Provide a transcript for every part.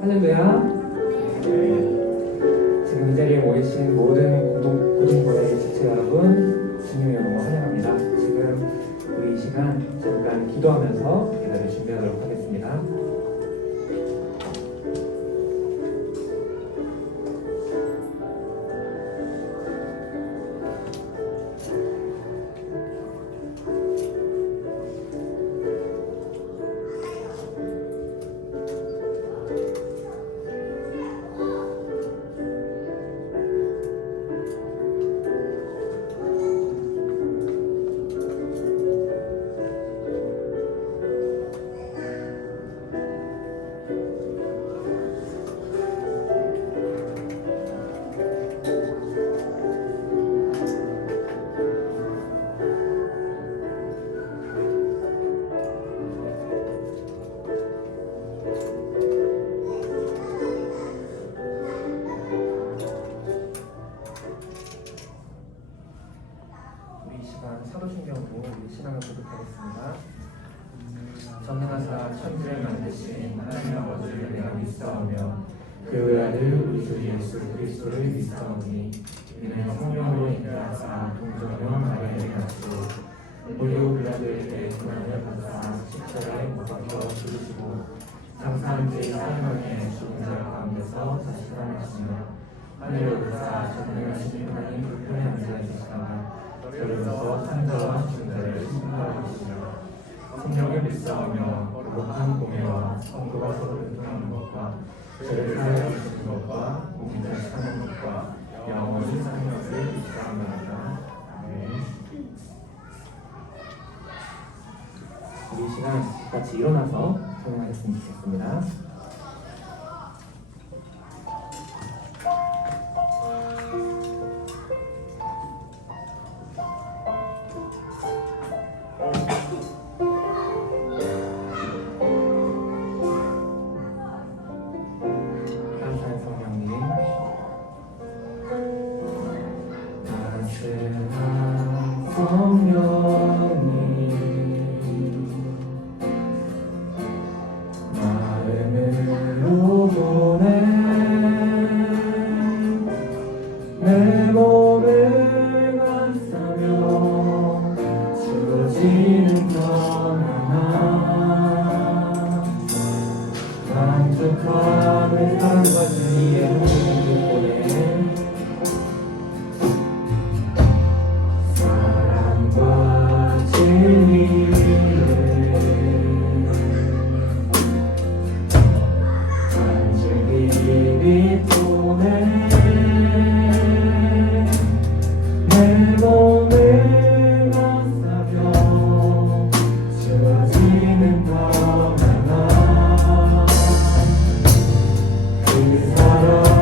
할렐루야. 지금 이 자리에 모이신 모든 고등부의 지체 여러분, 주님의 이름으로 환영합니다. 지금 우리 이 시간 잠깐 기도하면서 예배를 준비하도록 하겠습니다. 사도신경으로 신앙을 고백하겠습니다. 전능하사 천지를 만드신 하나님 아버지를 내가 믿사오며 그 아들 우리 주 예수 그리스도를 믿사오니 이는 성령으로 인도하사 동정녀 마리아에게 낳고 본디오 빌라도에게 고난을 받사 십자가에 못 박혀 죽으시고 장사한 지 사흘만에 죽은 자 가운데서 다시 살아나시며 하늘에 오르사 전능하신 하나님 불편에 앉아계시다가 그러면서 산자와 죽은 자를 심판하고 계시며 성령을 믿사오며 거룩한 공예와 성도가 서로 교통하는 것과 죄를 사하여 주시는 것과 몸이 다시 사는 것과 영원히 사는 것을 믿사옵나이다. 아멘. 우리 이 시간 같이 일어나서 찬양하셨으면 좋겠습니다. 내 몸을 감싸며 주어지는 것 하나 만족함을 사랑과 진리의 하나님을 보내 사랑과 진리를 간절히 보내 내 몸을 감싸며 주어지는 것 하나 그 사랑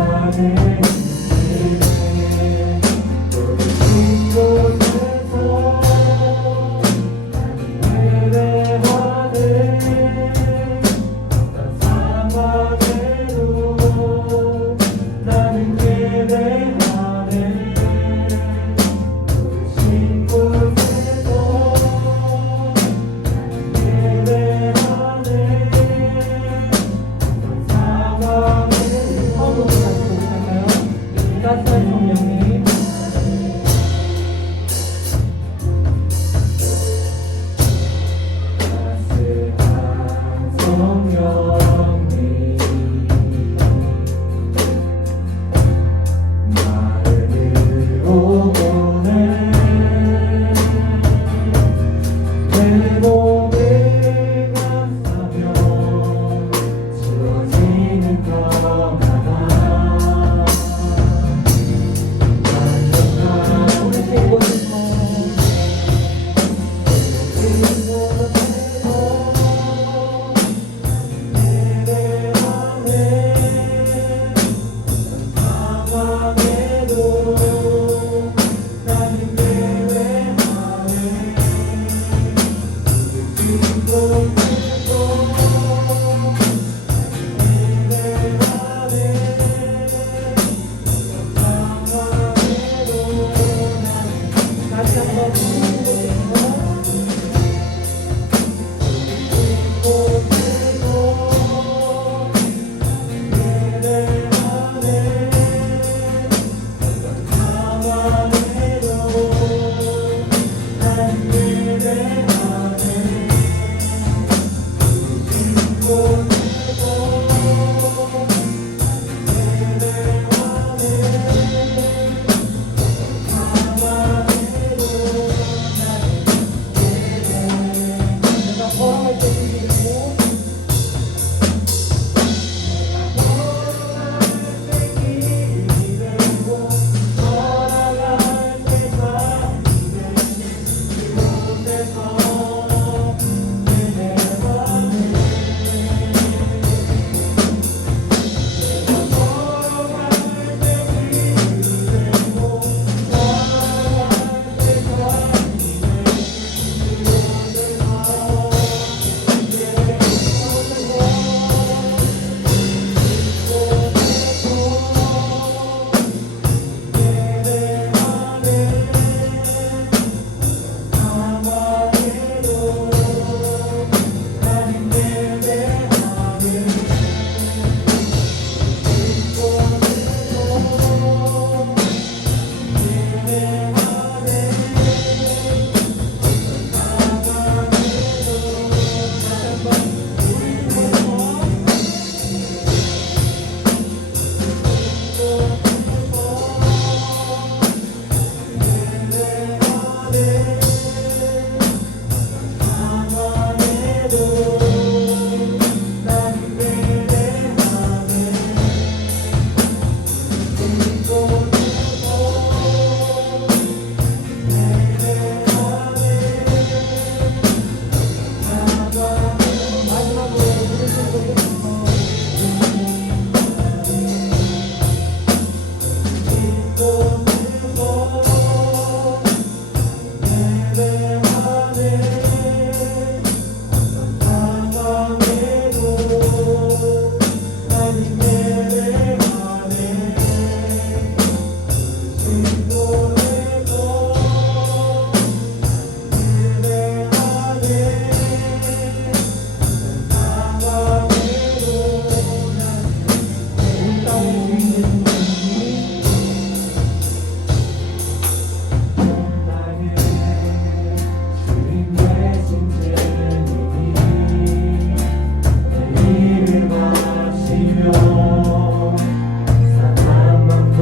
산란 맘도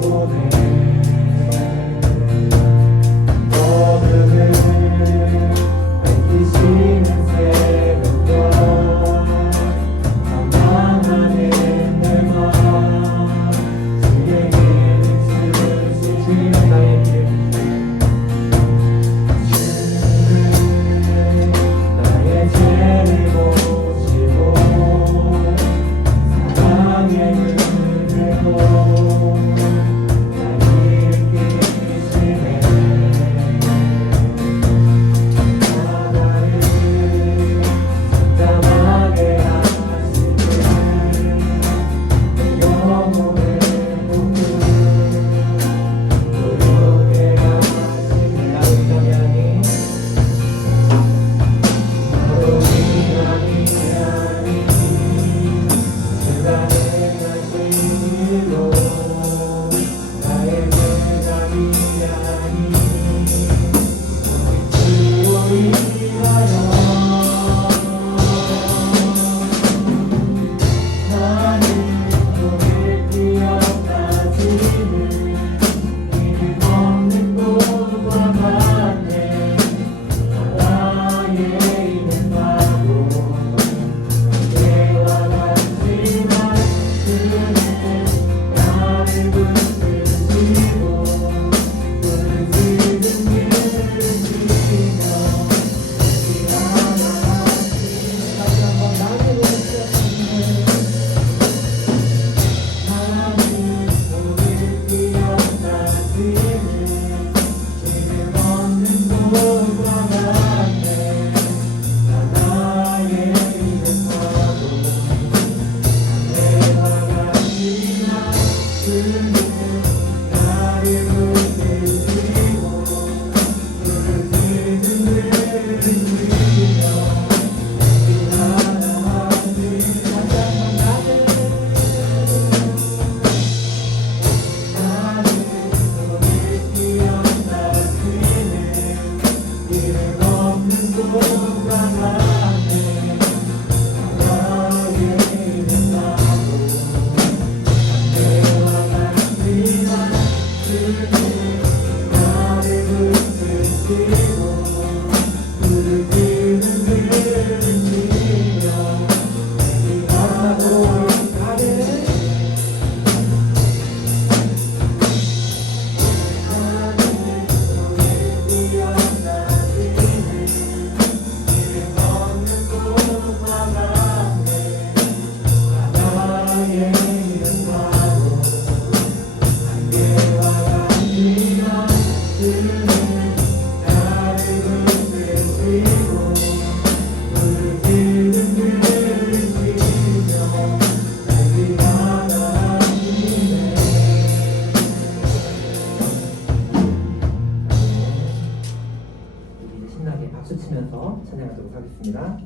보내 어둠을 밝히시는 새벽과 방황하는 내맘 주의 길을 쓰시는 나의 길 나의 죄를 보시고 사랑의 눈을 들고 날 일으키시네 나를 잠잠하게 하시고 내 영혼을 묻고 노력해 하시네 아름다움이 너로 인하니 주가 행하신 일로 나의 죄감이 아니 주로 인하여 나는 너를 기억하지는 이름 없는 꽃과 같네 바다에 있는 파도 때와 같지만 그는 나를 붙드시고 부르짖은 들으시며 다시 한번 나를 보시네 나는 너를 기억하지는 이름 없는 꽃과 같네 바다에 있는 파도 내와 같지만 그는 나를 붙드시고 부르짖은 들으시며 하나님 잠깐만 나는 너를 기억하시는 이름 없는 꽃과 같네 바다에 있는 파도 내와 같지만 그는 나를 붙드시고 부르짖는 들으시며 내게 바라보는 나를 신나게 박수 치면서 찬양하도록 하겠습니다.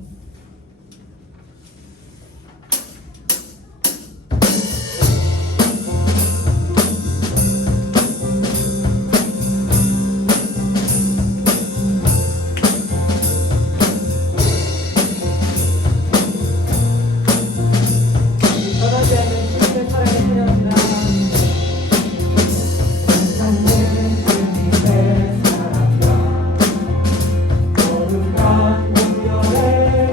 떠나지 않는 주님의 사랑을 찬양합니다. 주님의 사랑과 거룩한 공연에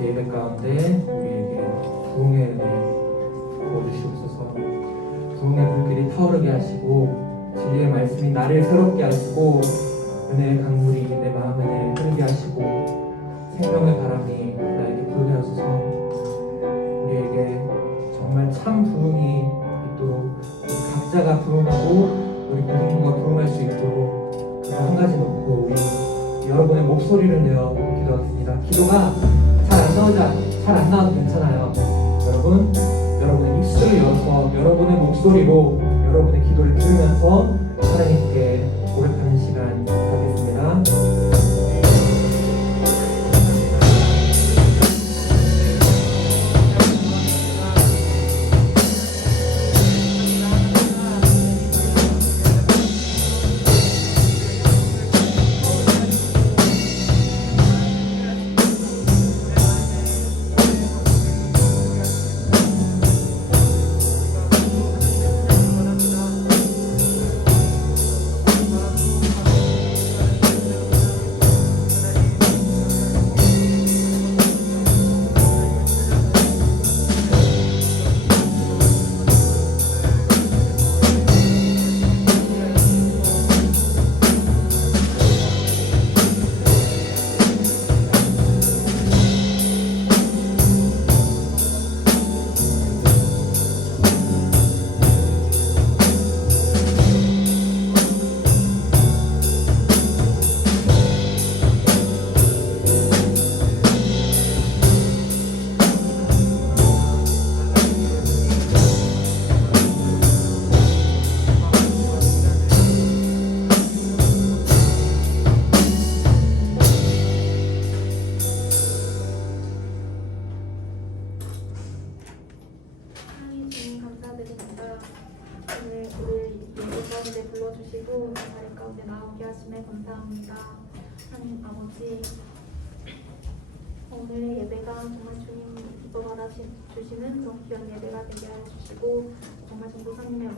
예배 가운데 우리에게 부흥의 은혜 부어주시옵소서. 부흥의 불길이 타오르게 하시고 진리의 말씀이 나를 새롭게 하시고 은혜의 강물이 내 마음에 흐르게 하시고 생명의 바람이 나에게 불게 하소서. 우리에게 정말 참 부흥이 있도록 우리 각자가 부흥하고 우리 모두가 부흥할 수 있도록 그거 한 가지 놓고 우리 여러분의 목소리를 내어 기도하겠습니다. 기도가 잘 안 나와도 괜찮아요. 여러분의 입술을 열어서 여러분의 목소리로 여러분의 기도를 들으면서 하나님께 고백하는 시간 갖겠습니다. 불러주시고 자리 가운데 나오게 하심에 감사합니다. 하나님 아버지, 오늘의 예배가 정말 주님 기뻐 받아주시는 그런 귀한 예배가 되게 해주시고 정말 전도사님의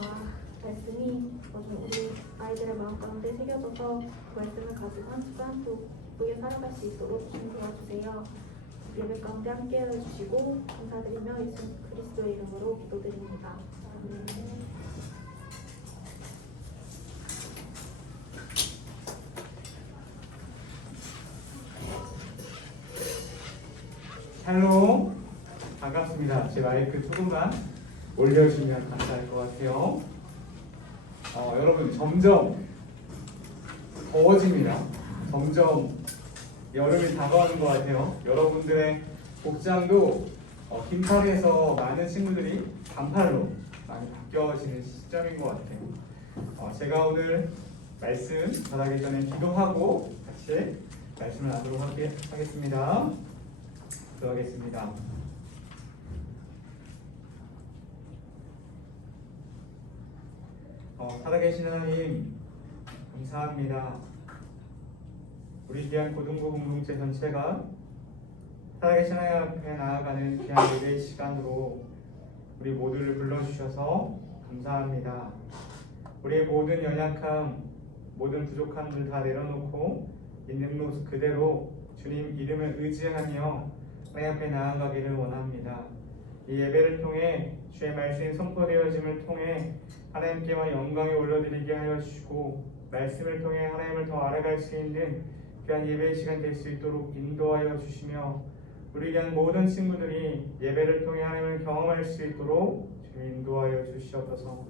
말씀이 우리 아이들의 마음 가운데 새겨져서 그 말씀을 가지고 한 주 한 주 기쁘게 살아갈 수 있도록 주님 도와주세요. 예배 가운데 함께 해주시고 감사드리며 예수 그리스도의 이름으로 기도드립니다. 아멘. 샬롬, 반갑습니다. 제 마이크 조금만 올려주시면 감사할 것 같아요. 여러분, 점점 더워집니다. 점점 여름이 다가오는 것 같아요. 여러분들의 복장도 긴팔에서 많은 친구들이 반팔로 많이 바뀌어지는 시점인 것 같아요. 제가 오늘 말씀 전하기 전에 기도하고 같이 말씀을 나누도록 하겠습니다. 기도하겠습니다. 살아계신 하나님 감사합니다. 우리 귀한 고등부 공동체 전체가 살아계신 하나님 앞에 나아가는 귀한 예배의 시간으로 우리 모두를 불러주셔서 감사합니다. 우리의 모든 연약함, 모든 부족함들 다 내려놓고 있는 모습 그대로 주님 이름을 의지하며 하나님 앞에 나아가기를 원합니다. 이 예배를 통해 주의 말씀이 선포되어짐을 통해 하나님께만 영광에 올려드리게 하여 주시고 말씀을 통해 하나님을 더 알아갈 수 있는 귀한 예배의 시간 될 수 있도록 인도하여 주시며 우리 귀한 모든 친구들이 예배를 통해 하나님을 경험할 수 있도록 주님 인도하여 주시옵소서.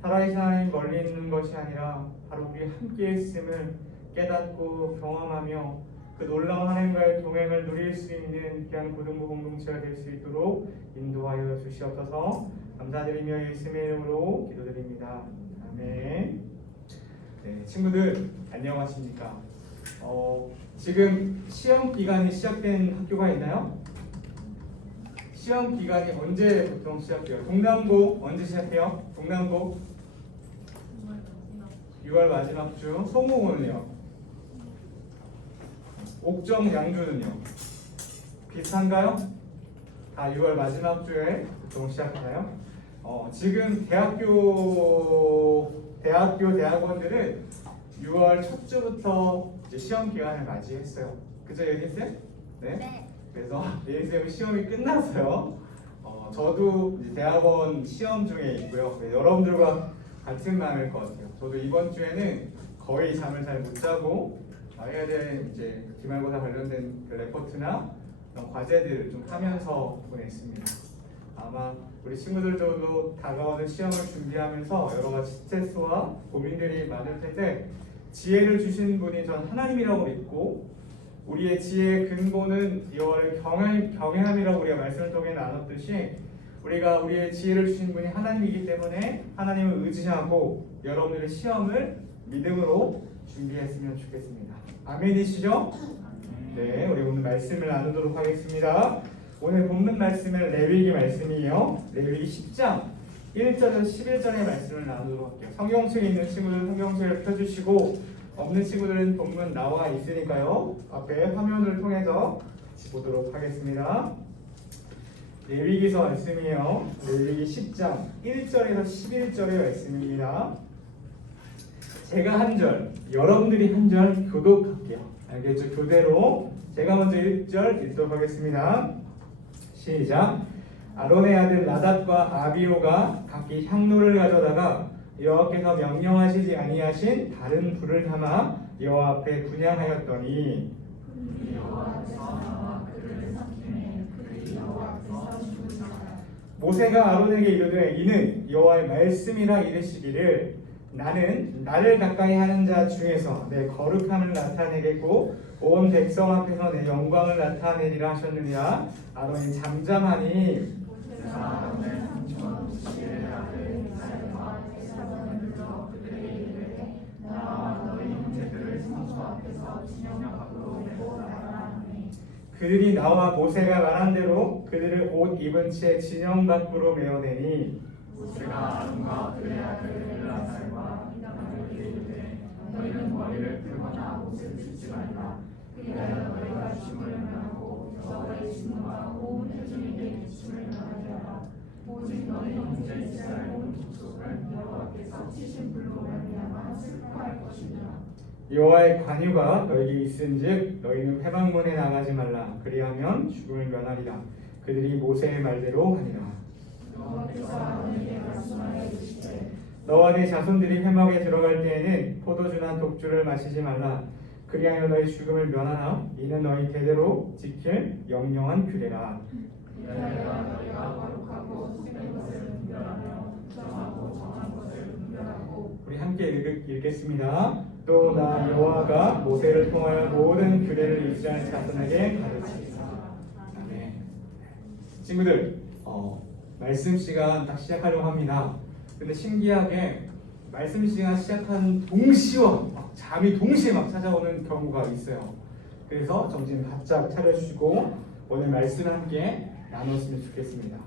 살아계신 하나님 멀리 있는 것이 아니라 바로 우리 함께 있음을 깨닫고 경험하며 그 놀라운 하나님과의 동행을 누릴 수 있는 귀한 고등부 공동체가 될 수 있도록 인도하여 주시옵소서. 감사드리며 예수님의 이름으로 기도드립니다. 아멘. 네, 친구들 안녕하십니까? 지금 시험 기간이 시작된 학교가 있나요? 시험 기간이 언제 보통 시작해요? 동남고 언제 시작해요? 동남고 6월 마지막 주. 소모고는요? 옥정 양주는요? 비슷한가요? 다 6월 마지막 주에 보통 시작하나요? 지금 대학원들은 6월 첫 주부터 이제 시험 기간을 맞이했어요. 그죠, 예린쌤? 네? 그래서 예린쌤은 시험이 끝났어요. 저도 이제 대학원 시험 중에 있고요. 여러분들과 같은 마음일 것 같아요. 저도 이번 주에는 거의 잠을 잘 못 자고 해야 될 이제 기말고사 관련된 레포트나 그런 과제들을 좀 하면서 보냈습니다. 아마 우리 친구들도 다가오는 시험을 준비하면서 여러 가지 스트레스와 고민들이 많을 텐데 지혜를 주신 분이 전 하나님이라고 믿고 우리의 지혜의 근본은 이월 경외함이라고 우리가 말씀을 통해 나눴듯이 우리가 우리의 지혜를 주신 분이 하나님이기 때문에 하나님을 의지하고 여러분들의 시험을 믿음으로 준비했으면 좋겠습니다. 아멘이시죠? 네, 우리 오늘 말씀을 나누도록 하겠습니다. 오늘 본문 말씀은 레위기 말씀이에요. 레위기 10장 1절에서 11절의 말씀을 나누도록 할게요. 성경책에 있는 친구들은 성경책을 펴주시고 없는 친구들은 본문 나와 있으니까요. 앞에 화면을 통해서 보도록 하겠습니다. 레위기서 말씀이에요. 레위기 10장 1절에서 11절의 말씀입니다. 제가 한 절, 여러분들이 한 절 교독할게요. 알겠죠? 교대로 제가 먼저 1절 읽도록 하겠습니다. 시작. 아론의 아들 나답과 아비오가 각기 향로를 가져다가 여호와께서 명령하시지 아니하신 다른 불을 담아 여호와 앞에 분향하였더니 모세가 아론에게 이르되 이는 여호와의 말씀이라 이르시기를 나는 나를 가까이 하는 자 중에서 내 거룩함을 나타내겠고 온 백성 앞에서 내 영광을 나타내리라 하셨느니라. 아론이 잠잠하니 그들이 나와 모세가 말한 대로 그들을 옷 입은 채 진영 밖으로 메어내니 모세가 아론과 그의 아들 엘아살과 이다말에게 이르되 너희는 머리를 풀거나 옷을 찢지 말라. 그리하여 너희가 주님을 명하고 여호와의 주님과 온 회중에게 주님을 명하게 하라. 오직 너희 형제 이스라엘 온 족속은 여호와께서 치신 불로 말미암아 슬퍼할 것이니라. 여호와의 관유가 너희에게 있은즉 너희는 회방문에 나가지 말라. 그리하면 죽음을 면하리라. 그들이 모세의 말대로 하니라. 여호와께서 아론에게 말씀하여 이르시되 너와 네 자손들이 회막에 들어갈 때에는 포도주나 독주를 마시지 말라. 그리하여 너희 죽음을 면하나 이는 너희 대대로 지킬 영영한 규례라. 그리하여 너희가 거룩하고 속된 것을 분별하며 정하고 정한 것을 분별하고. 우리 함께 읽겠습니다. 또 나 여호와가 모세를 통하여 모든 규례를 이스라엘 자손에게 가르치리라. 아멘. 친구들, 말씀 시간 딱 시작하려고 합니다. 근데 신기하게 말씀 시간 시작한 동시와 잠이 동시에 막 찾아오는 경우가 있어요. 그래서 정신 바짝 차려주시고 오늘 말씀을 함께 나눴으면 좋겠습니다.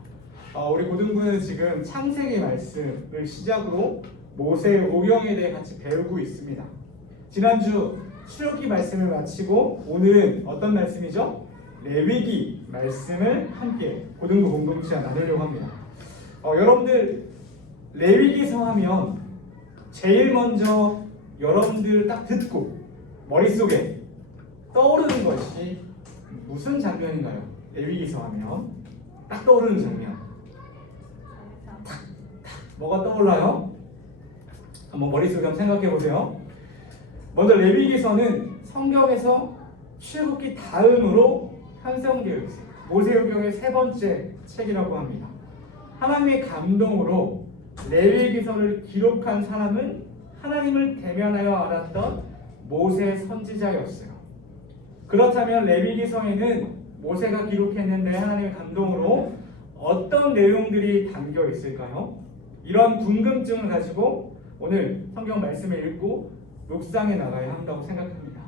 우리 고등부는 지금 창세기 말씀을 시작으로 모세 오경에 대해 같이 배우고 있습니다. 지난주 출애굽기 말씀을 마치고 오늘은 어떤 말씀이죠? 레위기 말씀을 함께 고등부 공동체와 나누려고 합니다. 여러분들 레위기서 하면 제일 먼저 여러분들 딱 듣고 머릿속에 떠오르는 것이 무슨 장면인가요? 레위기서 하면 딱 떠오르는 장면. 뭐가 떠올라요? 한번 머릿속에 한번 생각해 보세요. 먼저 레위기서는 성경에서 출애굽기 다음으로 편성되어 있어요. 모세오경의 세 번째 책이라고 합니다. 하나님의 감동으로 레위기서를 기록한 사람은 하나님을 대면하여 알았던 모세 선지자였어요. 그렇다면 레위기서에는 모세가 기록했는데 하나님의 감동으로 어떤 내용들이 담겨 있을까요? 이런 궁금증을 가지고 오늘 성경 말씀을 읽고 묵상해 나가야 한다고 생각합니다.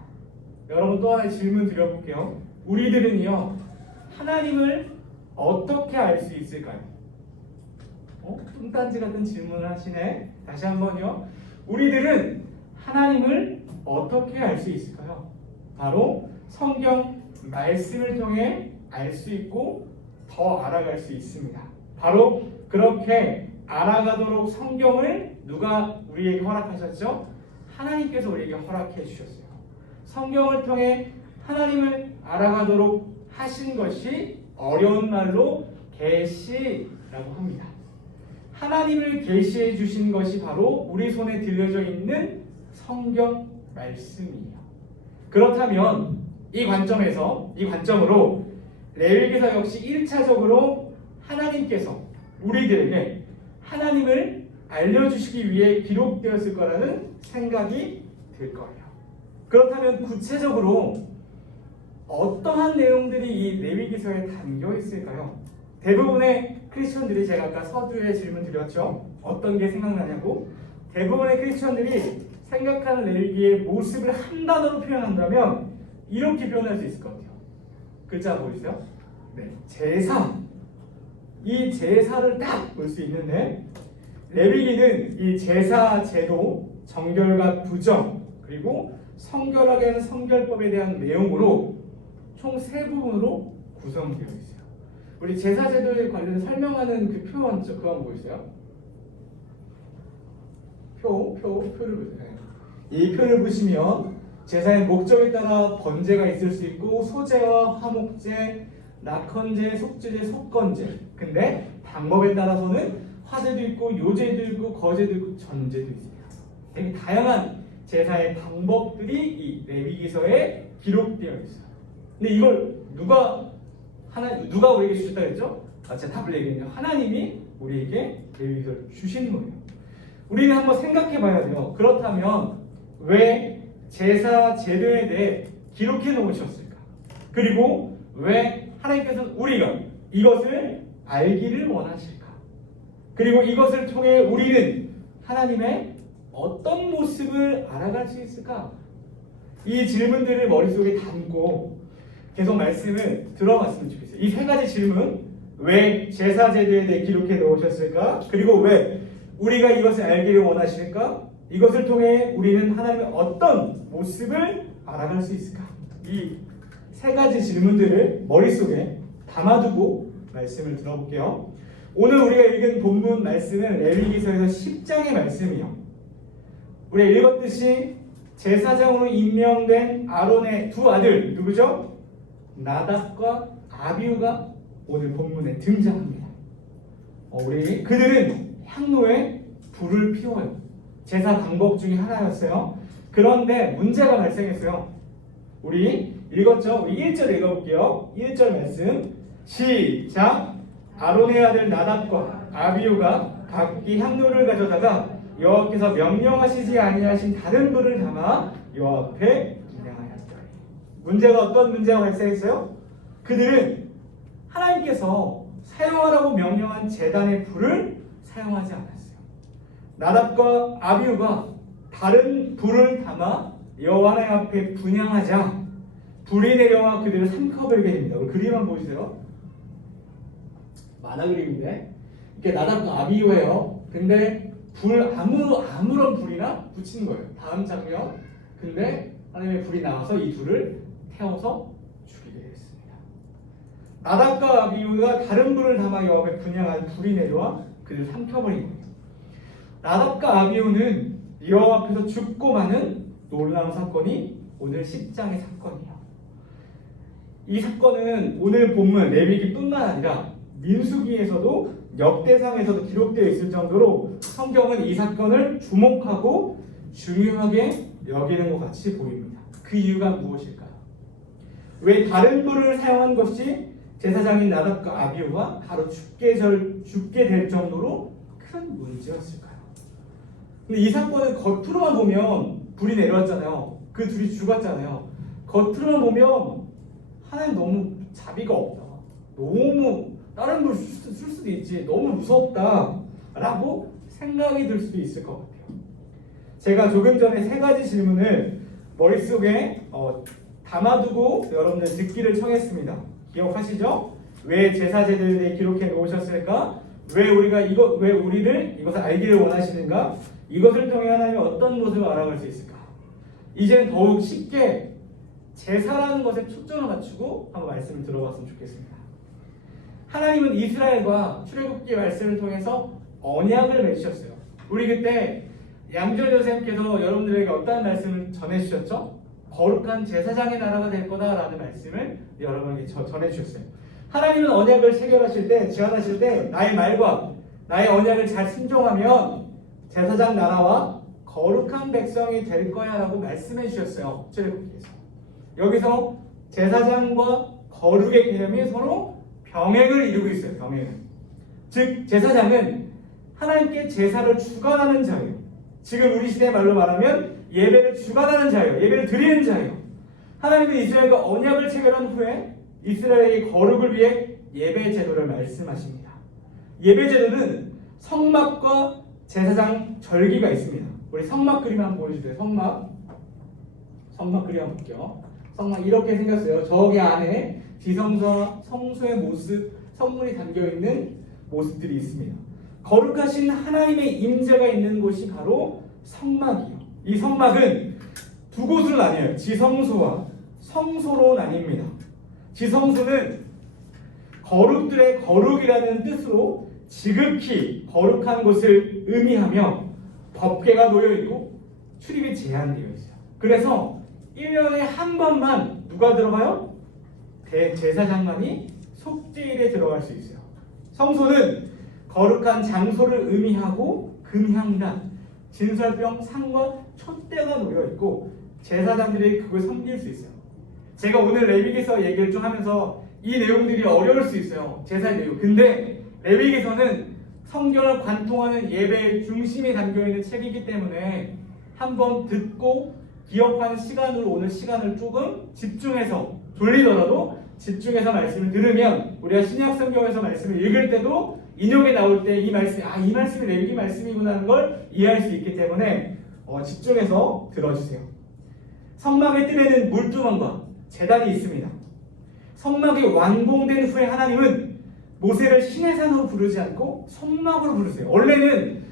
여러분 또 하나의 질문 드려볼게요. 우리들은요 하나님을 어떻게 알 수 있을까요? 뚱딴지 같은 질문을 하시네. 다시 한번요. 우리들은 하나님을 어떻게 알 수 있을까요? 바로 성경 말씀을 통해 알 수 있고 더 알아갈 수 있습니다. 바로 그렇게 알아가도록 성경을 누가 우리에게 허락하셨죠? 하나님께서 우리에게 허락해 주셨어요. 성경을 통해 하나님을 알아가도록 하신 것이 어려운 말로 계시라고 합니다. 하나님을 계시해 주신 것이 바로 우리 손에 들려져 있는 성경 말씀이에요. 그렇다면 이 관점으로 레위기서 역시 1차적으로 하나님께서 우리들에게 하나님을 알려주시기 위해 기록되었을 거라는 생각이 들 거예요. 그렇다면 구체적으로 어떠한 내용들이 이 레위기서에 담겨 있을까요? 대부분의 크리스천들이, 제가 아까 서두에 질문 드렸죠. 어떤 게 생각나냐고. 대부분의 크리스천들이 생각하는 레위기의 모습을 한 단어로 표현한다면 이렇게 표현할 수 있을 것 같아요. 글자 보이세요? 네, 제사. 이 제사를 딱 볼 수 있는데 레위기는 이 제사 제도, 정결과 부정, 그리고 성결하게 하는 성결법에 대한 내용으로 총 3부분으로 구성되어 있어요. 우리 제사 제도에 관련해 설명하는 그 표현, 그거 한번 보이세요? 표를 보세요. 이 표를 보시면 제사의 목적에 따라 번제가 있을 수 있고 소제와 화목제, 낙헌제, 속죄제, 속건제. 근데 방법에 따라서는 화제도 있고 요제도 있고 거제도 있고 전제도 있습니다. 되게 다양한 제사의 방법들이 이 레위기서에 기록되어 있어요. 근데 이걸 누가 우리에게 주셨다 그랬죠? 제가 답을 얘기했네요. 하나님이 우리에게 레위기서를 주신 거예요. 우리는 한번 생각해 봐야 돼요. 그렇다면 왜 제사 제도에 대해 기록해 놓으셨을까? 그리고 왜 하나님께서 우리가 이것을 알기를 원하실까? 그리고 이것을 통해 우리는 하나님의 어떤 모습을 알아갈 수 있을까? 이 질문들을 머릿속에 담고 계속 말씀을 들어봤으면 좋겠어요. 이 3가지 질문, 왜 제사 제도에 대해 기록해 놓으셨을까? 그리고 왜 우리가 이것을 알기를 원하실까? 이것을 통해 우리는 하나님의 어떤 모습을 알아갈 수 있을까? 이 3가지 질문들을 머릿속에 담아두고 말씀을 들어볼게요. 오늘 우리가 읽은 본문 말씀은 레위기서에서 10장의 말씀이요. 우리가 읽었듯이 제사장으로 임명된 아론의 2 아들 누구죠? 나답과 아비후가 오늘 본문에 등장합니다. 우리 그들은 향로에 불을 피워요. 제사 방법 중에 하나였어요. 그런데 문제가 발생했어요. 우리 읽었죠? 우리 1절 읽어볼게요. 1절 말씀 시작. 아론의 아들 나답과 아비후가 각기 향로를 가져다가 여호와께서 명령하시지 아니하신 다른 불을 담아 여호와 앞에 분향하였더니. 문제가 어떤 문제가 발생했어요? 그들은 하나님께서 사용하라고 명령한 제단의 불을 사용하지 않았어요. 나답과 아비후가 다른 불을 담아 여호와 하나님 앞에 분향하자 불이 내려와 그들을 삼켜버리게 됩니다. 우리 그림 한번 보이세요? 만화 그림인데 이게 나답과 아비후예요. 근데 아무런 불이나 붙이는 거예요. 다음 장면. 근데 하나님의 불이 나와서 이 둘을 태워서 죽이게 됐습니다. 나답과 아비후가 다른 불을 담아 여호와 앞에 분향한 불이 내려와 그들을 삼켜버린 거예요. 나답과 아비후는 여호와 앞에서 죽고 마는 놀라운 사건이 오늘 10장의 사건이에요. 이 사건은 오늘 본문 레위기뿐만 아니라 민수기에서도 역대상에서도 기록되어 있을 정도로 성경은 이 사건을 주목하고 중요하게 여기는 것 같이 보입니다. 그 이유가 무엇일까요? 왜 다른 불을 사용한 것이 제사장인 나답과 아비후가 바로 죽게 될 정도로 큰 문제였을까요? 근데 이 사건은 겉으로만 보면 불이 내려왔잖아요. 그 둘이 죽었잖아요. 겉으로만 보면 하나님 너무 자비가 없다. 너무 다른 불 쓸 수도 있지. 너무 무섭다. 라고 생각이 들 수도 있을 것 같아요. 제가 조금 전에 세 가지 질문을 머릿속에 담아두고 여러분들 듣기를 청했습니다. 기억하시죠? 왜 제사제들에 기록해 놓으셨을까? 왜 우리를 이것을 알기를 원하시는가? 이것을 통해 하나님의 어떤 모습을 알아갈 수 있을까? 이제는 더욱 쉽게 제사라는 것에 초점을 맞추고 한번 말씀을 들어봤으면 좋겠습니다. 하나님은 이스라엘과 출애굽기 말씀을 통해서 언약을 맺으셨어요. 우리 그때 양조연 선생님께서 여러분들에게 어떤 말씀을 전해주셨죠? 거룩한 제사장의 나라가 될 거다라는 말씀을 여러분에게 전해주셨어요. 하나님은 언약을 체결하실 때, 제안하실 때 나의 말과 나의 언약을 잘 순종하면 제사장 나라와 거룩한 백성이 될 거야 라고 말씀해 주셨어요. 출애굽기에서. 여기서 제사장과 거룩의 개념이 서로 병행을 이루고 있어요. 병행을. 즉 제사장은 하나님께 제사를 주관하는 자예요. 지금 우리 시대의 말로 말하면 예배를 주관하는 자예요. 예배를 드리는 자예요. 하나님은 이스라엘과 언약을 체결한 후에 이스라엘의 거룩을 위해 예배 제도를 말씀하십니다. 예배 제도는 성막과 제사장 절기가 있습니다. 우리 성막 그림 한번 보여주세요. 성막 그림 한번 볼게요. 성막 이렇게 생겼어요. 저기 안에 지성소와 성소의 모습, 성물이 담겨있는 모습들이 있습니다. 거룩하신 하나님의 임재가 있는 곳이 바로 성막이요. 이 성막은 두 곳으로 나뉘어요. 지성소와 성소로 나뉩니다. 지성소는 거룩들의 거룩이라는 뜻으로 지극히 거룩한 곳을 의미하며 법궤가 놓여있고 출입이 제한되어 있어요. 그래서 1년에 한 번만 누가 들어가요? 대제사장만이 속죄일에 들어갈 수 있어요. 성소는 거룩한 장소를 의미하고 금향단, 진설병, 상과 촛대가 놓여있고 제사장들이 그걸 섬길 수 있어요. 제가 오늘 레위기서 얘기를 좀 하면서 이 내용들이 어려울 수 있어요. 제사의 내용. 근데 레위기서는 성경을 관통하는 예배의 중심에 담겨있는 책이기 때문에 한번 듣고 기억하는 시간으로 오늘 시간을 조금 집중해서 돌리더라도 집중해서 말씀을 들으면 우리가 신약 성경에서 말씀을 읽을 때도 인용에 나올 때 이 말씀이 레위기 말씀이구나 하는 걸 이해할 수 있기 때문에 집중해서 들어주세요. 성막의 뜰에는 물두멍과 제단이 있습니다. 성막이 완공된 후에 하나님은 모세를 시내산으로 부르지 않고 성막으로 부르세요. 원래는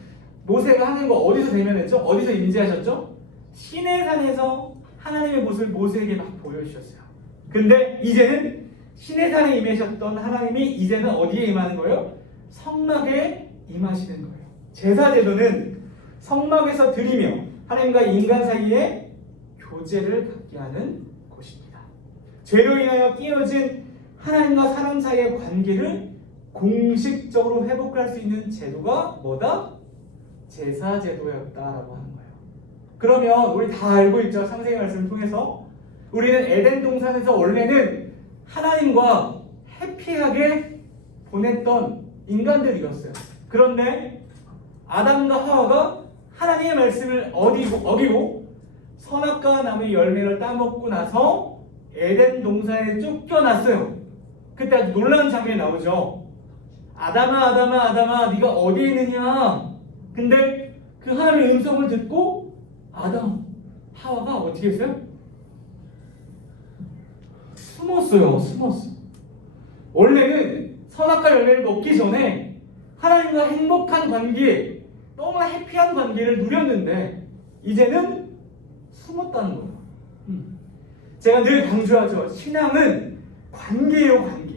모세가 하나님과 어디서 대면했죠? 어디서 임재하셨죠? 시내산에서 하나님의 모습을 모세에게 막 보여주셨어요. 근데 이제는 시내산에 임하셨던 하나님이 이제는 어디에 임하는 거예요? 성막에 임하시는 거예요. 제사제도는 성막에서 드리며 하나님과 인간 사이에 교제를 갖게 하는 곳입니다. 죄로 인하여 깨어진 하나님과 사람 사이의 관계를 공식적으로 회복할 수 있는 제도가 뭐다? 제사제도였다라고 하는 거예요. 그러면 우리 다 알고 있죠? 창세기 말씀을 통해서 우리는 에덴 동산에서 원래는 하나님과 해피하게 보냈던 인간들이었어요. 그런데 아담과 하와가 하나님의 말씀을 어기고 선악과 나무의 열매를 따먹고 나서 에덴 동산에 쫓겨났어요. 그때 아주 놀라운 장면이 나오죠. 아담아 네가 어디에 있느냐. 근데 그 하나님의 음성을 듣고 아담, 하와가 어떻게 했어요? 숨었어요. 원래는 선악과 열매를 먹기 전에 하나님과 행복한 관계, 너무나 해피한 관계를 누렸는데 이제는 숨었다는 거예요. 제가 늘 강조하죠. 신앙은 관계예요. 관계.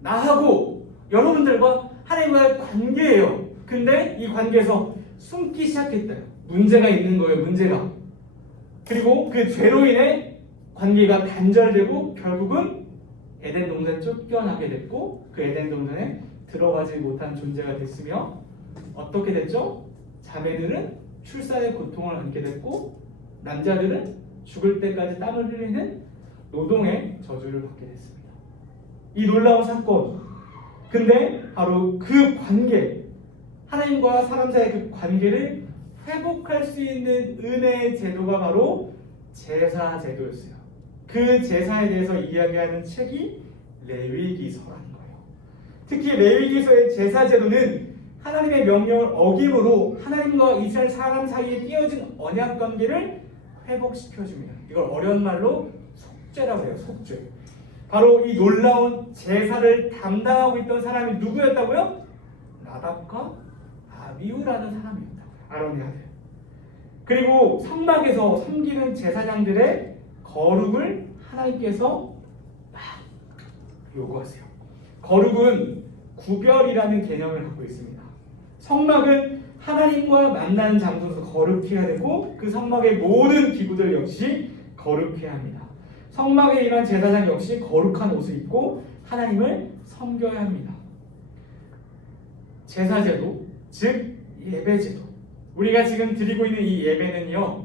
나하고 여러분들과 하나님과의 관계예요. 근데 이 관계에서 숨기 시작했다. 문제가 있는 거예요. 문제가. 그리고 그 죄로 인해 관계가 단절되고 결국은 에덴 동산에 쫓겨나게 됐고 그 에덴 동산에 들어가지 못한 존재가 됐으며 어떻게 됐죠? 자매들은 출산의 고통을 안게 됐고 남자들은 죽을 때까지 땀을 흘리는 노동의 저주를 받게 됐습니다. 이 놀라운 사건. 근데 바로 그 관계, 하나님과 사람 사이의 그 관계를 회복할 수 있는 은혜의 제도가 바로 제사 제도였어요. 그 제사에 대해서 이야기하는 책이 레위기서라는 거예요. 특히 레위기서의 제사 제도는 하나님의 명령을 어김으로 하나님과 이스라엘 사람 사이에 띄어진 언약 관계를 회복시켜줍니다. 이걸 어려운 말로 속죄라고 해요. 속죄. 바로 이 놀라운 제사를 담당하고 있던 사람이 누구였다고요? 나답과 아비후라는 사람이었다. 아론의 아들. 그리고 성막에서 섬기는 제사장들의 거룩을 하나님께서 막 요구하세요. 거룩은 구별이라는 개념을 갖고 있습니다. 성막은 하나님과 만나는 장소로서 거룩해야 되고 그 성막의 모든 기구들 역시 거룩해야 합니다. 성막에 임한 제사장 역시 거룩한 옷을 입고 하나님을 섬겨야 합니다. 제사제도, 즉 예배제도. 우리가 지금 드리고 있는 이 예배는요,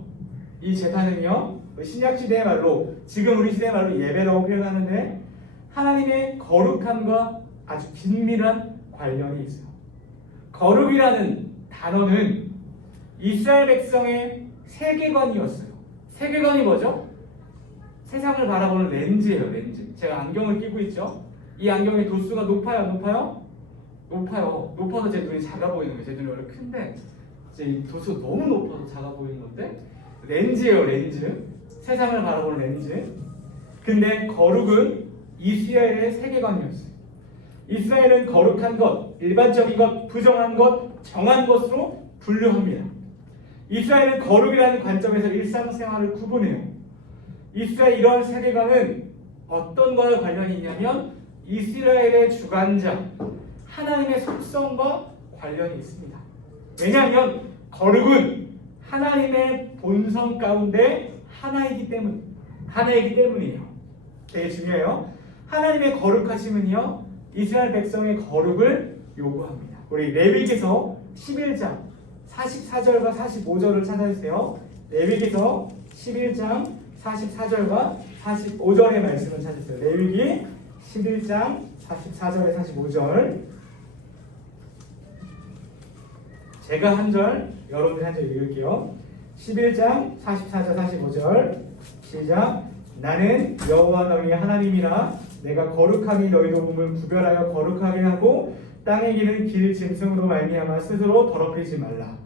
이 제사는요, 신약시대의 말로, 지금 우리 시대의 말로 예배라고 표현하는데 하나님의 거룩함과 아주 긴밀한 관련이 있어요. 거룩이라는 단어는 이스라엘 백성의 세계관이었어요. 세계관이 뭐죠? 세상을 바라보는 렌즈예요. 렌즈. 제가 안경을 끼고 있죠. 이 안경의 도수가 높아요? 높아요? 높아요. 높아서 제 눈이 작아 보이는 거예요. 제 눈이 원래 큰데 제 도수가 너무 높아서 작아 보이는 건데 렌즈예요. 렌즈. 세상을 바라보는 렌즈. 근데 거룩은 이스라엘의 세계관이었어요. 이스라엘은 거룩한 것, 일반적인 것, 부정한 것, 정한 것으로 분류합니다. 이스라엘은 거룩이라는 관점에서 일상생활을 구분해요. 이스라엘 이러한 세계관은 어떤 것과 관련이 있냐면 이스라엘의 주관자, 하나님의 속성과 관련이 있습니다. 왜냐하면 거룩은 하나님의 본성 가운데 하나이기 때문이에요. 되게 중요해요. 하나님의 거룩하심은요, 이스라엘 백성의 거룩을 요구합니다. 우리 레위기서 11장 44절과 45절을 찾아주세요. 레위기서 11장 44절과 45절의 말씀을 찾으세요. 레위기 11장 44절에 45절. 제가 한 절, 여러분들이 한 절 읽을게요. 11장 44절 45절 시작. 나는 여호와 너희 하나님이라. 내가 거룩함이 너희로 몸을 구별하여 거룩하게 하고 땅에 기는 길 짐승으로 말미암아 스스로 더럽히지 말라.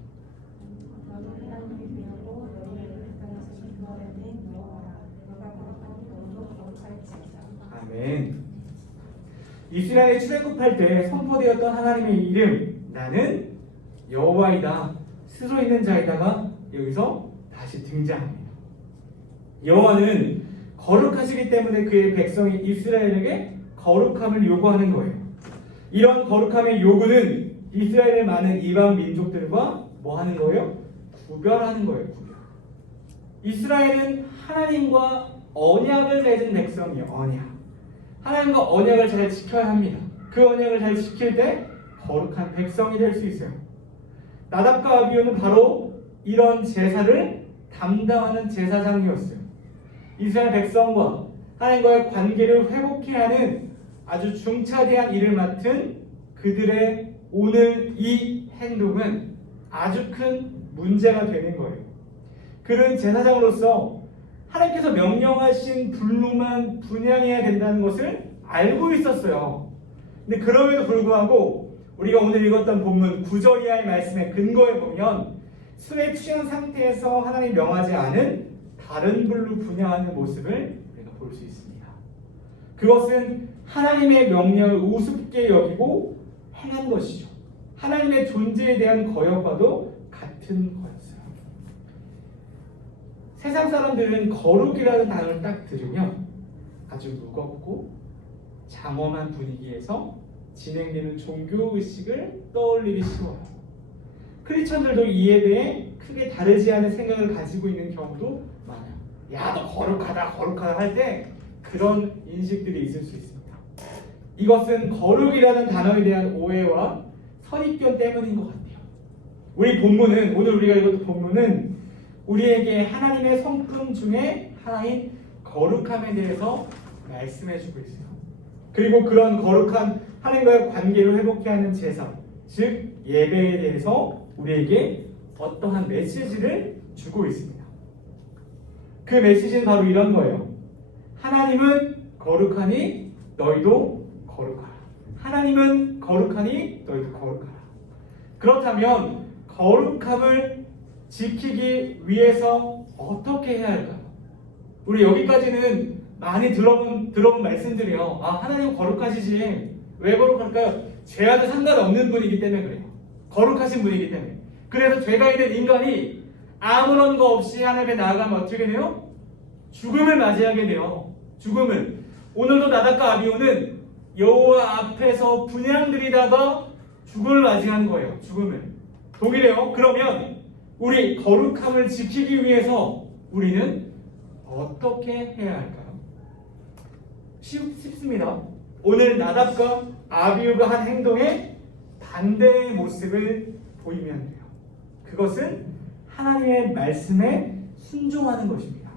아멘. 이스라엘이 출애굽할 때 선포되었던 하나님의 이름, 나는 여호와이다, 스스로 있는 자에다가 여기서 다시 등장합니다. 여호와는 거룩하시기 때문에 그의 백성이 이스라엘에게 거룩함을 요구하는 거예요. 이런 거룩함의 요구는 이스라엘의 많은 이방 민족들과 뭐 하는 거예요? 구별하는 거예요. 구별. 이스라엘은 하나님과 언약을 맺은 백성이에요. 언약. 하나님과 언약을 잘 지켜야 합니다. 그 언약을 잘 지킬 때 거룩한 백성이 될 수 있어요. 나답과 아비후는 바로 이런 제사를 담당하는 제사장이었어요. 이스라엘 백성과 하나님과의 관계를 회복해야 하는 아주 중차대한 일을 맡은 그들의 오늘 이 행동은 아주 큰 문제가 되는 거예요. 그는 제사장으로서 하나님께서 명령하신 분로만 분양해야 된다는 것을 알고 있었어요. 근데 그럼에도 불구하고 우리가 오늘 읽었던 본문 9절 이하의 말씀의 근거에 보면 술에 취한 상태에서 하나님이 명하지 않은 다른 불로 분양하는 모습을 우리가 볼 수 있습니다. 그것은 하나님의 명령을 우습게 여기고 행한 것이죠. 하나님의 존재에 대한 거역과도 같은 거였어요. 세상 사람들은 거룩이라는 단어를 딱 들으면 아주 무겁고 장엄한 분위기에서 진행되는 종교의식을 떠올리기 쉬워요. 크리스천들도 이에 대해 크게 다르지 않은 생각을 가지고 있는 경우도 많아요. 야, 너 거룩하다 할 때 그런 인식들이 있을 수 있습니다. 이것은 거룩이라는 단어에 대한 오해와 선입견 때문인 것 같아요. 우리 본문은, 오늘 우리가 읽은 본문은 우리에게 하나님의 성품 중에 하나인 거룩함에 대해서 말씀해주고 있어요. 그리고 그런 거룩한 하나님과의 관계를 회복케 하는 제사, 즉 예배에 대해서 우리에게 어떠한 메시지를 주고 있습니다. 그 메시지는 바로 이런 거예요. 하나님은 거룩하니 너희도 거룩하라. 하나님은 거룩하니 너희도 거룩하라. 그렇다면 거룩함을 지키기 위해서 어떻게 해야 할까요? 우리 여기까지는 많이 들어본 말씀들이요. 아, 하나님은 거룩하시지. 왜 거룩할까요? 죄와도 상관없는 분이기 때문에 그래요. 거룩하신 분이기 때문에. 그래서 죄가 있는 인간이 아무런 거 없이 하나님에 나아가면 어떻게 돼요? 죽음을 맞이하게 돼요. 죽음을. 오늘도 나답과 아비후는 여호와 앞에서 분향드리다가 죽음을 맞이한 거예요. 죽음을. 동일해요. 그러면 우리 거룩함을 지키기 위해서 우리는 어떻게 해야 할까요? 쉽습니다. 오늘 나답과 아비후가 한 행동의 반대의 모습을 보이면 돼요. 그것은 하나님의 말씀에 순종하는 것입니다.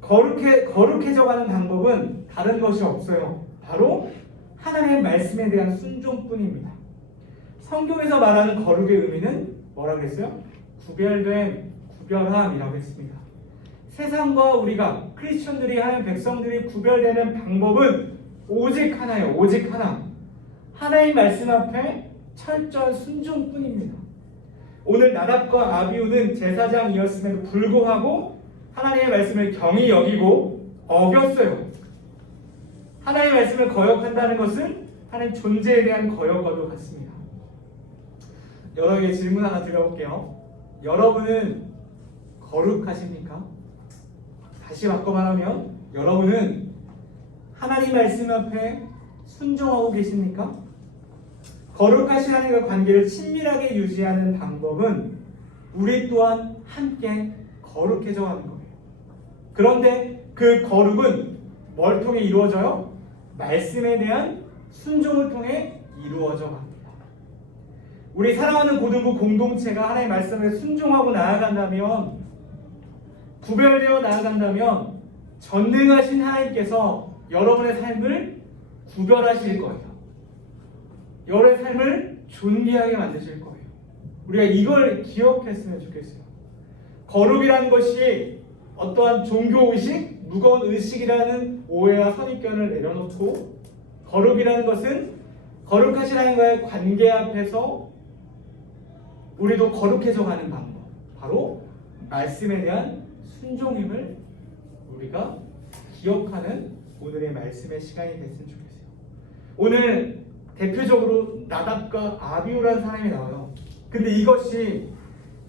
거룩해져가는 방법은 다른 것이 없어요. 바로 하나님의 말씀에 대한 순종뿐입니다. 성경에서 말하는 거룩의 의미는 뭐라 그랬어요? 구별함이라고 했습니다. 세상과 우리가 크리스천들이 하는 백성들이 구별되는 방법은 오직 하나예요. 오직 하나. 하나의 말씀 앞에 철저한 순종뿐입니다. 오늘 나답과 아비후는 제사장이었음에도 불구하고 하나님의 말씀을 경히 여기고 어겼어요. 하나님의 말씀을 거역한다는 것은 하나님 존재에 대한 거역과도 같습니다. 여러분에게 질문 하나 드려볼게요. 여러분은 거룩하십니까? 다시 바꿔 말하면 여러분은 하나님 말씀 앞에 순종하고 계십니까? 거룩하신 하나님과 관계를 친밀하게 유지하는 방법은 우리 또한 함께 거룩해져 가는 거예요. 그런데 그 거룩은 뭘 통해 이루어져요? 말씀에 대한 순종을 통해 이루어져 갑니다. 우리 사랑하는 고등부 공동체가 하나님의 말씀에 순종하고 나아간다면, 구별되어 나아간다면 전능하신 하나님께서 여러분의 삶을 구별하실 거예요. 여러분의 삶을 존귀하게 만드실 거예요. 우리가 이걸 기억했으면 좋겠어요. 거룩이라는 것이 어떠한 종교의식, 무거운 의식이라는 오해와 선입견을 내려놓고, 거룩이라는 것은 거룩하신 하나님과의 관계 앞에서 우리도 거룩해져 가는 방법, 바로 말씀에 대한 순종임을 우리가 기억하는 오늘의 말씀의 시간이 됐으면 좋겠어요. 오늘 대표적으로 나답과 아비후라는 사람이 나와요. 근데 이것이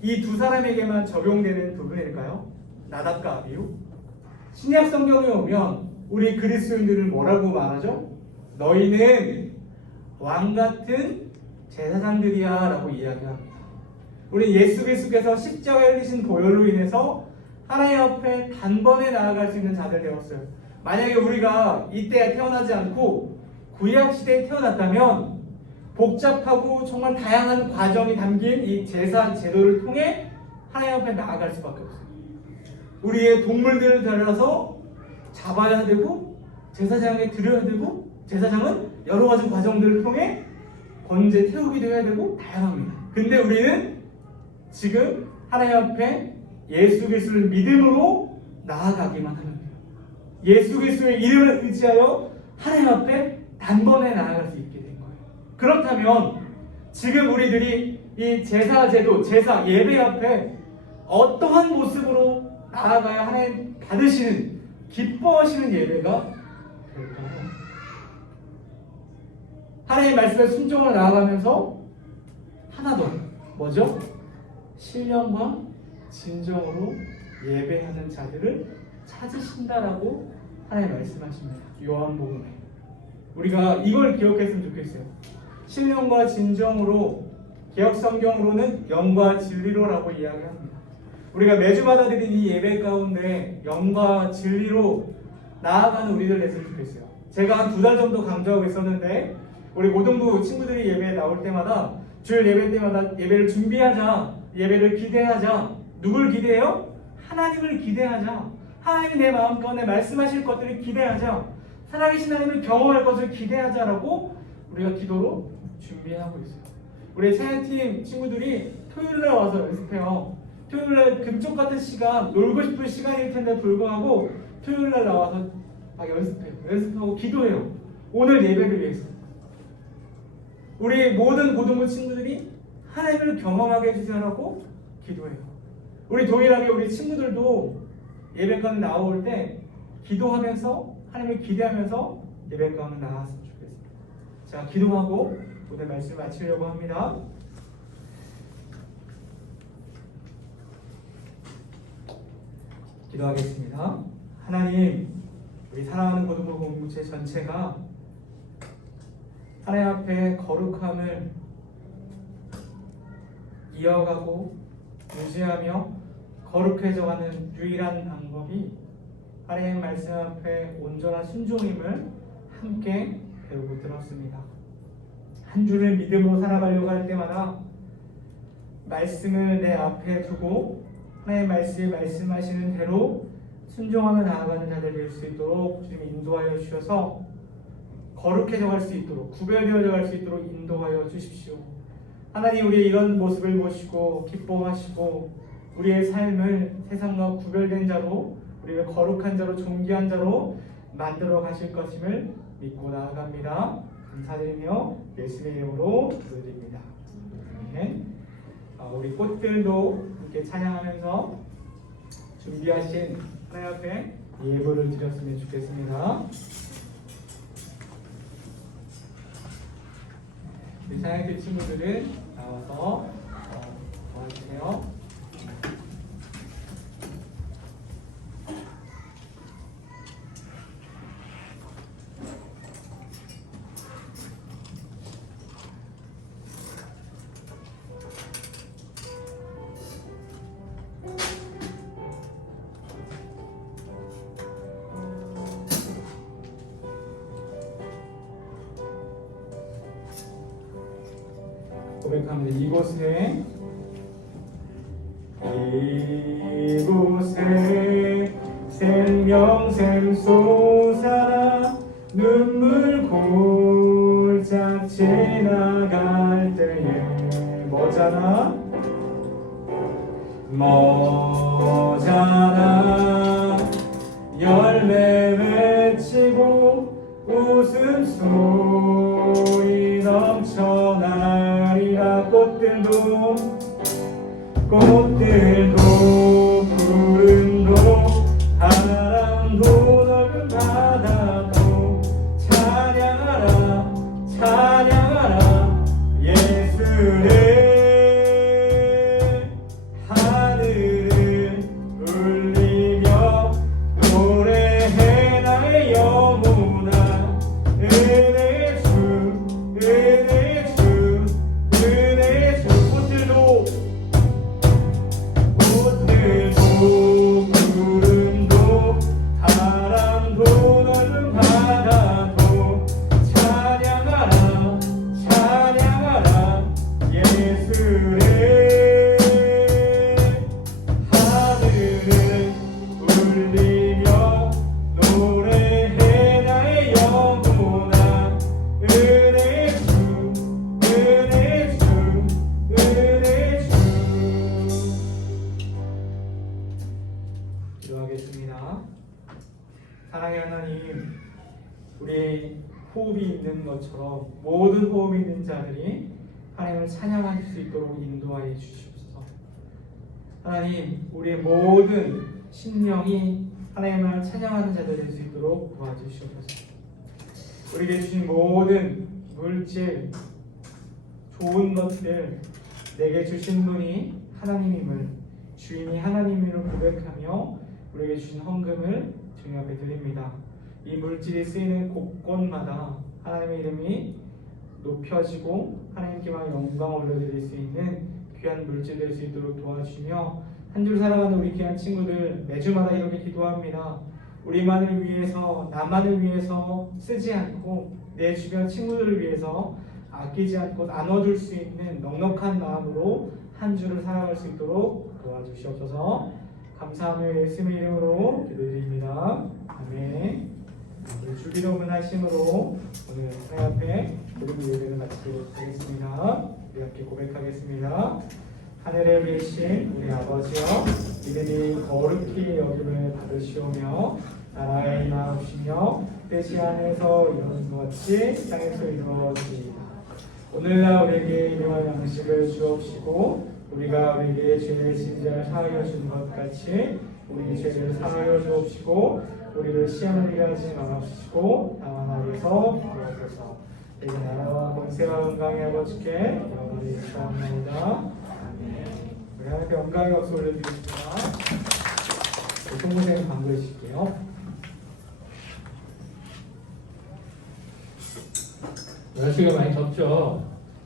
이 두 사람에게만 적용되는 부분일까요? 나답과 아비후? 신약 성경에 오면 우리 그리스도인들을 뭐라고 말하죠? 너희는 왕 같은 제사장들이야 라고 이야기합니다. 우리 예수 그리스도께서 십자가에 흘리신 보혈로 인해서 하나님 앞에 단번에 나아갈 수 있는 자들 되었어요. 만약에 우리가 이때 태어나지 않고 구약 시대에 태어났다면 복잡하고 정말 다양한 과정이 담긴 이 제사 제도를 통해 하나님 앞에 나아갈 수밖에 없어요. 우리의 동물들을 데려서 잡아야 되고 제사장에 드려야 되고, 제사장은 여러 가지 과정들을 통해 번제 태우기도 해야 되고 다양합니다. 근데 우리는 지금 하나님 앞에 예수 그리스도를 믿음으로 나아가기만 하면 돼요. 예수 그리스도의 이름을 의지하여 하나님 앞에 단번에 나아갈 수 있게 된 거예요. 그렇다면 지금 우리들이 이 제사 제도, 제사 예배 앞에 어떠한 모습으로 나아가야 하나님 받으시는, 기뻐하시는 예배가 될까요? 하나님의 말씀에 순종을 나아가면서 하나 더, 뭐죠? 신령과 진정으로 예배하는 자들을 찾으신다라고 하나님 말씀하십니다. 요한복음에. 우리가 이걸 기억했으면 좋겠어요. 신령과 진정으로, 개역성경으로는 영과 진리로라고 이야기합니다. 우리가 매주마다 드리는 이 예배 가운데 영과 진리로 나아가는 우리들 됐으면 좋겠어요. 제가 한 2달 정도 강조하고 있었는데 우리 고등부 친구들이 예배에 나올 때마다 주일 예배 때마다 예배를 준비하자, 예배를 기대하자. 누굴 기대해요? 하나님을 기대하자. 하나님이 내 마음가운데 말씀하실 것들을 기대하자. 살아계신 하나님을 경험할 것을 기대하자라고 우리가 기도로 준비하고 있어요. 우리 찬양팀 친구들이 토요일날 와서 연습해요. 토요일날 금쪽 같은 시간, 놀고 싶은 시간일 텐데 불구하고 토요일날 나와서 막 연습해요. 연습하고 기도해요. 오늘 예배를 위해서. 우리 모든 고등부 친구들이 하나님을 경험하게 해주세요라고 기도해요. 우리 동일하게 우리 친구들도 예배가운데 나올 때 기도하면서 하나님을 기대하면서 예배가운데 나왔으면 좋겠습니다. 자, 기도하고 오늘 말씀 마치려고 합니다. 기도하겠습니다. 하나님, 우리 사랑하는 고등부 공동체 전체가 하나님 앞에 거룩함을 이어가고 유지하며 거룩해져가는 유일한 방법이 하나님 말씀 앞에 온전한 순종임을 함께 배우고 들었습니다. 한 주를 믿음으로 살아가려고 할 때마다 말씀을 내 앞에 두고 하나님 말씀이 말씀하시는 대로 순종하며 나아가는 자들 될 수 있도록 주님 인도하여 주셔서 거룩해져 갈 수 있도록 구별되어져 갈 수 있도록 인도하여 주십시오. 하나님, 우리의 이런 모습을 보시고 기뻐하시고 우리의 삶을 세상과 구별된 자로, 우리를 거룩한 자로, 존귀한 자로 만들어 가실 것임을 믿고 나아갑니다. 감사드리며 예수님의 이름으로 기도드립니다. 네. 우리 꽃들도 함께 찬양하면서 준비하신 하나님 앞에 예물을 드렸으면 좋겠습니다. 우리 찬양팀 친구들은 나와서 도와주세요. 고백합니다. 이곳에 생명샘 솟아나 눈물 골짝 지나갈 때에 뭐잖아 열매 맺히고 웃음소리 넘쳐나리라. 꽃들도 푸른도 바람도 넓은 바다도 찬양하라 예수를. 하늘을 울리며 노래해 나의 영혼아. 은혜 주 구름도 바람도 넓은 바다도 찬양하라 예수를. 하늘을 울리며 노래해 나의 영혼아. 은혜 주 기도하겠습니다. 사랑의 하나님, 우리 호흡이 있는 것처럼 모든 호흡이 있는 자들이 하나님을 찬양할 수 있도록 인도하여 주시옵소서. 하나님, 우리의 모든 심령이 하나님을 찬양하는 자들 될 수 있도록 도와주시옵소서. 우리에게 주신 모든 물질, 좋은 것들, 내게 주신 분이 하나님임을, 주인이 하나님임을 고백하며 우리에게 주신 헌금을 주님 앞에 드립니다. 이 물질이 쓰이는 곳곳마다 하나님의 이름이 높여지고 하나님께만 영광을 올려드릴 수 있는 귀한 물질 될 수 있도록 도와주시며 한 줄 살아가는 우리 귀한 친구들 매주마다 이렇게 기도합니다. 우리만을 위해서, 나만을 위해서 쓰지 않고 내 주변 친구들을 위해서 아끼지 않고 나눠줄 수 있는 넉넉한 마음으로 한 주를 살아갈 수 있도록 도와주시옵소서. 감사하며 예수님의 이름으로 기도드립니다. 아멘. 우리 주기도문 하심으로 오늘 하나님 앞에 기도 예배를 마치도록 하겠습니다. 우리 함께 고백하겠습니다. 하늘에 계신 우리 아버지여, 이름이 거룩히 여김을 받으시오며 나라의 임하옵시며 뜻이 안에서 이루어진 것 같이 땅에서 이루어지이다. 오늘날 우리에게 일용할 양식을 주옵시고 우리가 우리에게 죄를 지은 자를 사하여 준 것 같이 우리 죄를 사하여 주옵시고 우리를 시험에 하지 마옵시고 다만 악에서 구하소서. 내가 나라와 권세와 영광의 아버지께 영원히 있사옵나이다. 우리 하나님께 영광의 박수 올려드리겠습니다. 송무생 반겨주실게요. 날씨가 많이 덥죠.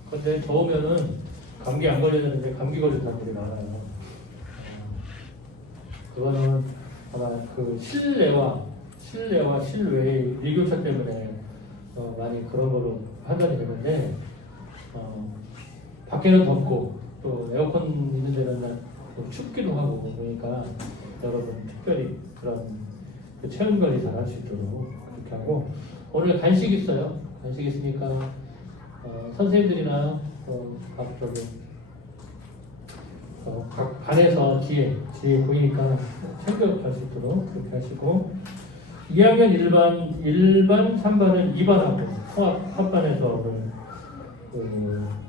근데 더우면은 감기 안 걸려야 되는데 감기 걸리는 사람들이 많아요. 그거는 아마 그 실내와 실외의 일교차 때문에 많이 그런 걸로 판단이 되는데 밖에는 덥고 또 에어컨 있는 데는 또 춥기도 하고 그러니까 여러분 특별히 그런 그 체온 관리 잘 할 수 있도록 그렇게 하고 오늘 간식 있어요. 간식 있으니까 선생님들이나 각 반에서 뒤에 보이니까 챙겨갈 수 있도록 그렇게 하시고 2학년 1반, 3반은 2반하고 합반에서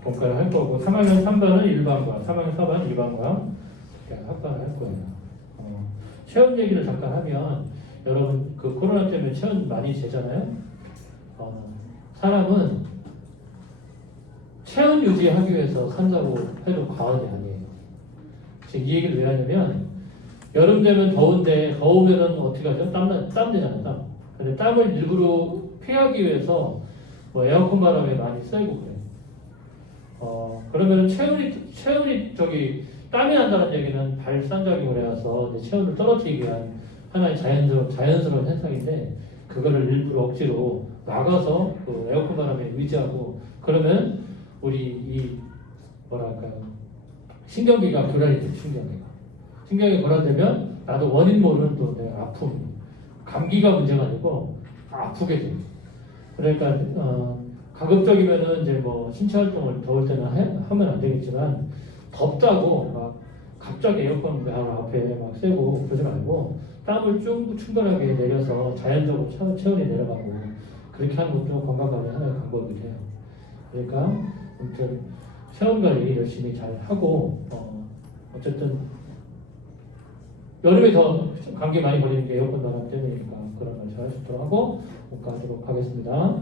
본과를 할 거고 3학년 3반은 1반과 3학년 4반은 2반과 합반을 할 거예요. 체온 얘기를 잠깐 하면 여러분 그 코로나 때문에 체온 많이 재잖아요. 사람은 체온 유지하기 위해서 산다고 해도 과언이 아니에요. 지금 이 얘기를 왜 하냐면 여름 되면 더운데 더우면은 어떻게 하죠? 땀 되잖아요, 땀. 근데 땀을 일부러 피하기 위해서 뭐 에어컨 바람에 많이 쐬고 그래요. 그러면 체온이 땀이 난다는 얘기는 발산작용을 해서 체온을 떨어뜨리기 위한 하나의 자연스러운 현상인데 그거를 일부러 억지로 나가서 그 에어컨 바람에 의지하고 그러면 우리 이 신경계가 교란이 돼요. 신경이 교란되면 나도 원인 모르는 또 내가 아픔, 감기가 문제가 아니고 아프게 돼요. 그러니까 가급적이면은 이제 뭐 신체 활동을 더울 때는 하면 안 되겠지만 덥다고 막 갑자기 에어컨 앞에 막 쐬고 그러지 말고 땀을 좀 충분하게 내려서 자연적으로 체온이 내려가고 그렇게 하는 것도 건강관리 하나의 방법이래요. 그러니까 아무튼 체온 관리 열심히 잘 하고 어쨌든 여름에 더 감기 많이 걸리는 게 에어컨 바람 때문이니까 그런 걸 잘 할 수 있도록 하고 하도록 하겠습니다.